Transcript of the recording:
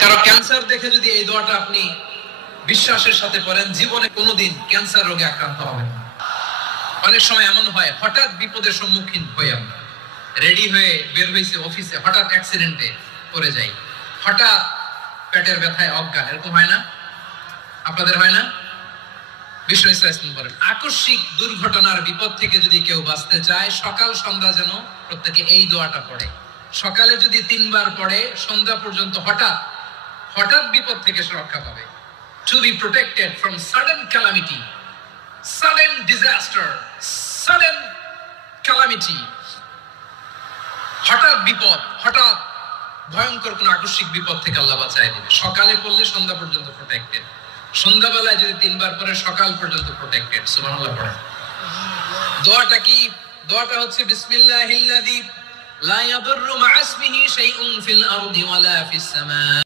কারো ক্যান্সার দেখে যদি এই দোয়াটা আপনি বিশ্বাসের সাথে পড়েন, জীবনে কোনোদিন ক্যান্সার রোগে আক্রান্ত হবেন না। অনেক সময় এমন হয়, হঠাৎ বিপদের সম্মুখীন হই আমরা, রেডি হয়ে বের হইছে অফিসে, হঠাৎ অ্যাক্সিডেন্টে পড়ে যাই, হঠাৎ পেটের ব্যথায় অজ্ঞান, এরকম হয় না? আপনাদের হয় না? বিষ্ণু ইসলাম বলেন, আকস্মিক দুর্ঘটনার বিপদ থেকে যদি কেউ বাঁচতে চায়, সকাল সন্ধ্যা যেন প্রত্যেকে এই দোয়াটা পড়ে। সকালে যদি 3 বার পড়ে, সন্ধ্যা পর্যন্ত হঠাৎ বিপদ থেকে সে রক্ষা পাবে। To be protected from sudden calamity, sudden disaster, sudden calamity, হঠাৎ বিপদ, হঠাৎ ভয়ঙ্কর কোন আকস্মিক বিপদ থেকে আল্লাহ বাঁচায় দিবে। সকালে পড়লে সন্ধ্যা পর্যন্ত প্রোটেক্টেড, সন্ধ্যাবেলায় যদি 3 বার পরে সকাল পর্যন্ত প্রোটেক্টেড। সুবহানাল্লাহ পড়েন। দোয়াটা কি? দোয়াটা হচ্ছে বিসমিল্লাহিল্লাযী লা ইয়াদুররু মা ইসমিহি শাইউন ফিল আরদি ওয়ালা ফিস সামা।